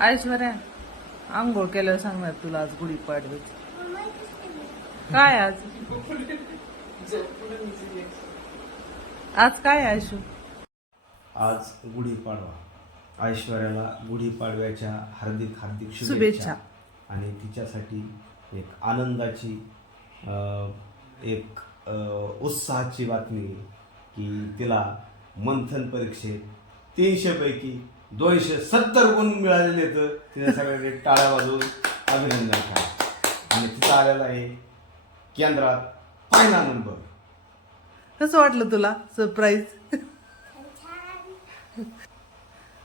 ऐश्वर्या, आंघोळ केल्यावर सांगणार तुला आज गुढीपाडव्याची. काय आज आज काय आहे आयशू? आज गुढीपाडवा. ऐश्वर्याला गुढीपाडव्याच्या हार्दिक हार्दिक शुभेच्छा. आणि तिच्यासाठी एक आनंदाची उत्साहाची बातमी की तिला मंथन परीक्षेत 300 पैकी 270 गुण मिळालेले. तर तिने सगळ्यांनी टाळ्या वाजवून अभिनंदन करा. आणि तिचा आलेला आहे केंद्रात पहिला नंबर. कसं वाटलं तुला सरप्राईज?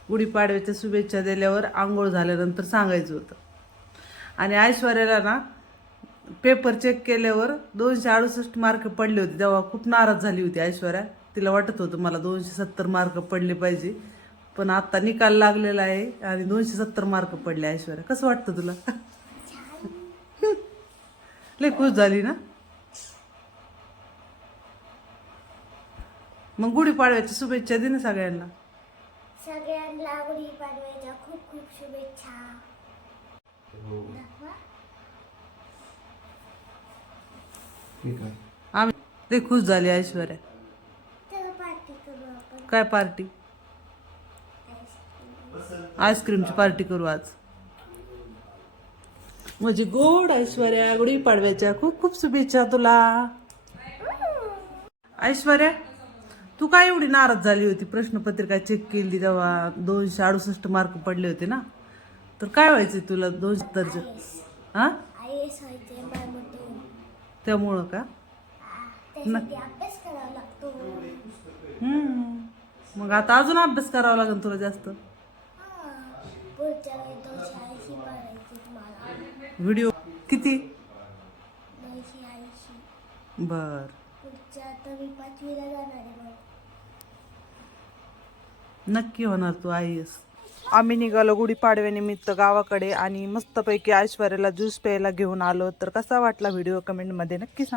गुढीपाडव्याच्या शुभेच्छा दिल्यावर आंघोळ झाल्यानंतर सांगायचं होतं. आणि ऐश्वर्याला ना पेपर चेक केल्यावर 268 मार्क पडले होते. तेव्हा खूप नाराज झाली होती ऐश्वर्या. तिला वाटत होतं मला 270 मार्क पडले पाहिजे, पण आता निकाल लागलेला आहे आणि 270 मार्क पडले. ऐश्वर्या, कसं वाटतं तुला? लय खुश झाली ना? मग गुढीपाडव्याच्या शुभेच्छा दे ना सगळ्यांना. सगळ्यांना गुढीपाडव्याच्या खूप खूप शुभेच्छा. ठीक आहे. आम्ही लय खुश झाली ऐश्वर्या. तर पार्टी करू आपण. काय पार्टी? आईस्क्रीमची पार्टी करू आज. म्हणजे गोड ऐश्वर्या, गुढीपाडव्याच्या खूप खूप शुभेच्छा तुला. ऐश्वर्या, तू काय एवढी नाराज झाली होती? प्रश्नपत्रिका चेक केली तेव्हा 268 मार्क पडले होते ना, तर काय व्हायचे तुला 270? हा, IAS व्हायचे मला मोठे. त्यामुळं का? त्यासाठी अभ्यास करावा लागतो. मग आता अजून अभ्यास करावा लागेल तुला जास्त. पुढच्या वेळी 280 पाडायचे मला. व्हिडिओ किती? 280. बर, पुढच्या आता मी 5वीला जाणार आहे मग. नक्की होणार तू IAS. आम्ही निघालो गुढीपाडव्यानिमित्त गावाकडे आणि मस्तपैकी ऐश्वर्याला ज्यूस प्यायला घेऊन आलो. तर कसा वाटला व्हिडिओ कमेंटमध्ये नक्की सांगा.